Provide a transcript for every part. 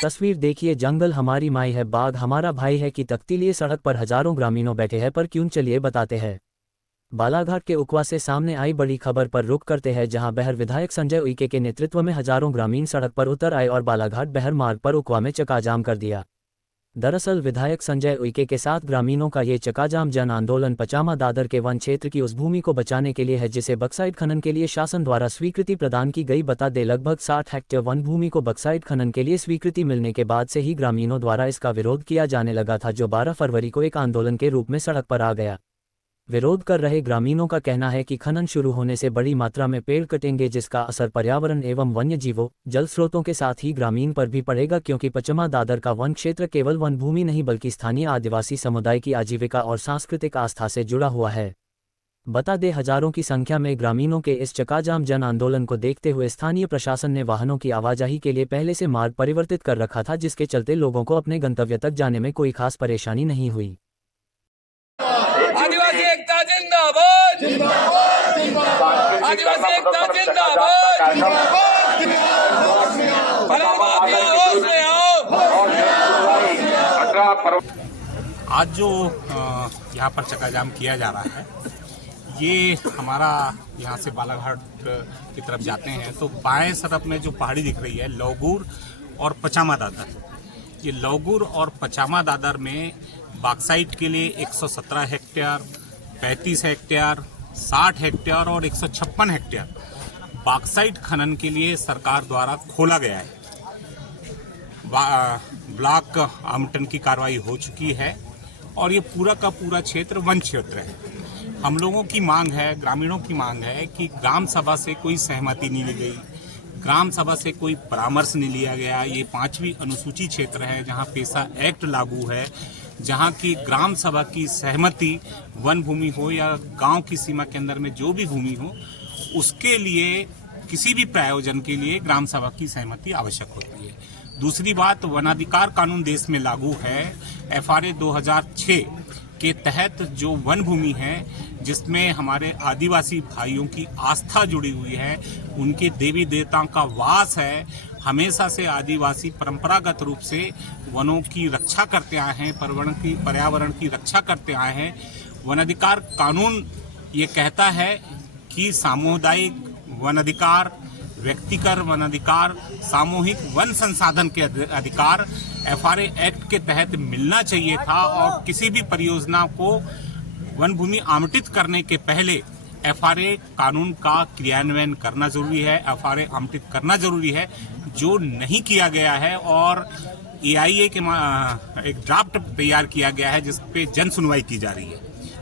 तस्वीर देखिए, जंगल हमारी माई है, बाघ हमारा भाई है की तख्ती लिए सड़क पर हजारों ग्रामीणों बैठे हैं, पर क्यों, चलिए बताते हैं। बालाघाट के उकवा से सामने आई बड़ी खबर पर रुख करते हैं, जहां बहर विधायक संजय उइके के नेतृत्व में हजारों ग्रामीण सड़क पर उतर आए और बालाघाट बहर मार्ग पर उकवा में चकाजाम कर दिया। दरअसल विधायक संजय उइके के साथ ग्रामीणों का ये चकाजाम जन आंदोलन पचामा दादर के वन क्षेत्र की उस भूमि को बचाने के लिए है जिसे बक्साइट खनन के लिए शासन द्वारा स्वीकृति प्रदान की गई। बता दें, लगभग 60 हेक्टेयर वन भूमि को बक्साइट खनन के लिए स्वीकृति मिलने के बाद से ही ग्रामीणों द्वारा इसका विरोध किया जाने लगा था, जो 12 फरवरी को एक आंदोलन के रूप में सड़क पर आ गया। विरोध कर रहे ग्रामीणों का कहना है कि खनन शुरू होने से बड़ी मात्रा में पेड़ कटेंगे, जिसका असर पर्यावरण एवं वन्य जीवों, जल स्रोतों के साथ ही ग्रामीण पर भी पड़ेगा, क्योंकि पचमा दादर का वन क्षेत्र केवल वन भूमि नहीं बल्कि स्थानीय आदिवासी समुदाय की आजीविका और सांस्कृतिक आस्था से जुड़ा हुआ है। बता दें, हजारों की संख्या में ग्रामीणों के इस चकाजाम जन आंदोलन को देखते हुए स्थानीय प्रशासन ने वाहनों की आवाजाही के लिए पहले से मार्ग परिवर्तित कर रखा था, जिसके चलते लोगों को अपने गंतव्य तक जाने में कोई खास परेशानी नहीं हुई। आदिवासी एकता जिंदाबाद, आदिवासी एकता जिंदाबाद, आज जो यहाँ पर चक्काजाम किया जा रहा है, ये हमारा यहाँ से बालाघाट की तरफ जाते हैं तो बाएं तरफ में जो पहाड़ी दिख रही है लौगुर और पचामा दादर, ये लौगुर और पचामा दादर में बॉक्साइट के लिए 117 हेक्टेयर, 35 हेक्टेयर, 60 हेक्टेयर और 156 हेक्टेयर बॉक्साइट खनन के लिए सरकार द्वारा खोला गया है। ब्लॉक आवंटन की कार्रवाई हो चुकी है और ये पूरा का पूरा क्षेत्र वन क्षेत्र है। हम लोगों की मांग है, ग्रामीणों की मांग है कि ग्राम सभा से कोई सहमति नहीं ली गई, ग्राम सभा से कोई परामर्श नहीं लिया गया। ये 5वीं अनुसूची क्षेत्र है जहाँ पेसा एक्ट लागू है, जहाँ की ग्राम सभा की सहमति वन भूमि हो या गांव की सीमा के अंदर में जो भी भूमि हो, उसके लिए किसी भी प्रायोजन के लिए ग्राम सभा की सहमति आवश्यक होती है। दूसरी बात, वनाधिकार कानून देश में लागू है। FRA 2006 के तहत जो वन भूमि है जिसमें हमारे आदिवासी भाइयों की आस्था जुड़ी हुई है, उनके देवी देवताओं का वास है, हमेशा से आदिवासी परंपरागत रूप से वनों की रक्षा करते आए हैं, पर्यावरण की रक्षा करते आए हैं। वन अधिकार कानून ये कहता है कि सामुदायिक वन अधिकार, व्यक्तिगत वन अधिकार, सामूहिक वन संसाधन के अधिकार FRA एक्ट के तहत मिलना चाहिए था और किसी भी परियोजना को वन भूमि आवंटित करने के पहले FRA कानून का क्रियान्वयन करना जरूरी है, FRA आवंटित करना जरूरी है, जो नहीं किया गया है। और AIA के एक ड्राफ्ट तैयार किया गया है जिस पे जन सुनवाई की जा रही है।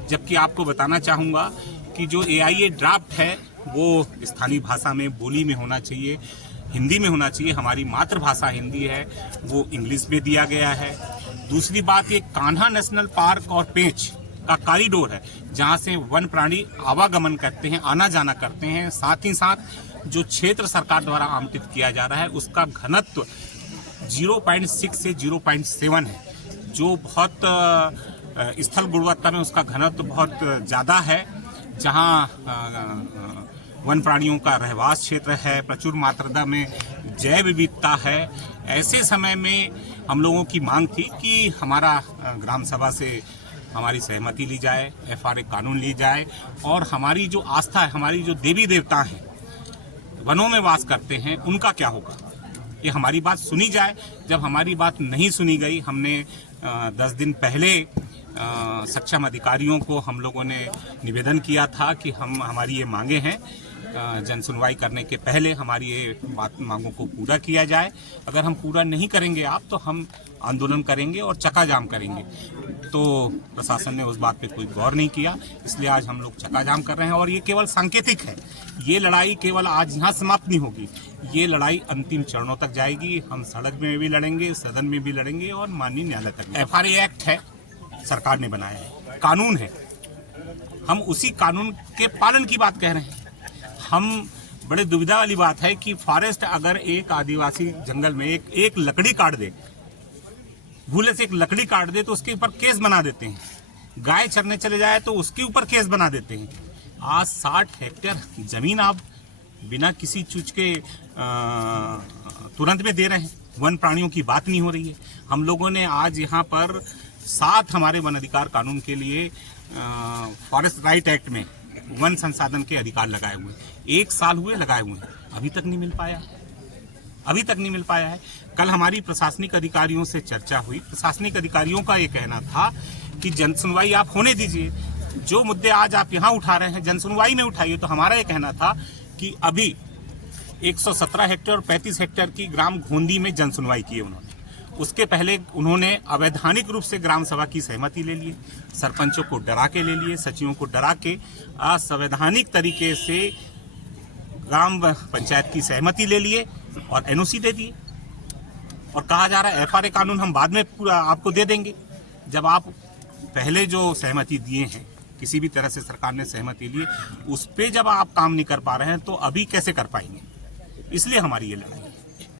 जबकि आपको बताना चाहूँगा कि जो AIA ड्राफ्ट है वो स्थानीय भाषा में, बोली में होना चाहिए, हिंदी में होना चाहिए। हमारी मातृभाषा हिंदी है, वो इंग्लिश में दिया गया है। दूसरी बात, ये कान्हा नेशनल पार्क और पेंच का कॉरिडोर है जहां से वन प्राणी आवागमन करते हैं, आना जाना करते हैं। साथ ही साथ जो क्षेत्र सरकार द्वारा आवंटित किया जा रहा है उसका घनत्व 0.6 से 0.7 है, जो बहुत स्थल गुणवत्ता में उसका घनत्व बहुत ज़्यादा है। जहां वन प्राणियों का रहवास क्षेत्र है, प्रचुर मात्रा में जैव विविधता है। ऐसे समय में हम लोगों की मांग थी कि हमारा ग्राम सभा से हमारी सहमति ली जाए, FRA कानून ली जाए और हमारी जो आस्था है, हमारी जो देवी देवता हैं वनों में वास करते हैं, उनका क्या होगा, ये हमारी बात सुनी जाए। जब हमारी बात नहीं सुनी गई, हमने 10 दिन पहले सक्षम अधिकारियों को हम लोगों ने निवेदन किया था कि हमारी ये मांगे हैं, जन सुनवाई करने के पहले हमारी ये मांगों को पूरा किया जाए। अगर हम पूरा नहीं करेंगे आप, तो हम आंदोलन करेंगे और चक्काजाम करेंगे। तो प्रशासन ने उस बात पे कोई गौर नहीं किया, इसलिए आज हम लोग चक्काजाम कर रहे हैं। और ये केवल सांकेतिक है, ये लड़ाई केवल आज यहाँ समाप्त नहीं होगी, ये लड़ाई अंतिम चरणों तक जाएगी। हम सड़क में भी लड़ेंगे, सदन में भी लड़ेंगे और माननीय न्यायालय तक। FRA एक्ट है, सरकार ने बनाया है, कानून है, हम उसी कानून के पालन की बात कह रहे हैं। हम बड़े दुविधा वाली बात है कि फॉरेस्ट अगर एक आदिवासी जंगल में एक लकड़ी काट दे, भूले से एक लकड़ी काट दे, तो उसके ऊपर केस बना देते हैं। गाय चरने चले जाए तो उसके ऊपर केस बना देते हैं। आज 60 हेक्टेयर जमीन आप बिना किसी चीज के तुरंत में दे रहे हैं। वन प्राणियों की बात नहीं हो रही है। हम लोगों ने आज यहाँ पर 7 हमारे वन अधिकार कानून के लिए फॉरेस्ट राइट एक्ट में वन संसाधन के अधिकार लगाए हुए, 1 साल हुए लगाए हुए, अभी तक नहीं मिल पाया है। कल हमारी प्रशासनिक अधिकारियों से चर्चा हुई। प्रशासनिक अधिकारियों का ये कहना था कि जनसुनवाई आप होने दीजिए, जो मुद्दे आज आप यहाँ उठा रहे हैं जनसुनवाई में उठाइए। तो हमारा ये कहना था कि अभी 117 हेक्टेयर और 35 हेक्टेयर की ग्राम घोंदी में जनसुनवाई की है उन्होंने। उसके पहले उन्होंने अवैधानिक रूप से ग्राम सभा की सहमति ले लिए, सरपंचों को डरा के ले लिए, सचिवों को डरा के असंवैधानिक तरीके से ग्राम पंचायत की सहमति ले लिए और एनओसी दे दिए। और कहा जा रहा है एफआरए कानून हम बाद में पूरा आपको दे देंगे। जब आप पहले जो सहमति दिए हैं, किसी भी तरह से सरकार ने सहमति ली, उस पे जब आप काम नहीं कर पा रहे हैं तो अभी कैसे कर पाएंगे? इसलिए हमारी ये लड़ाई है।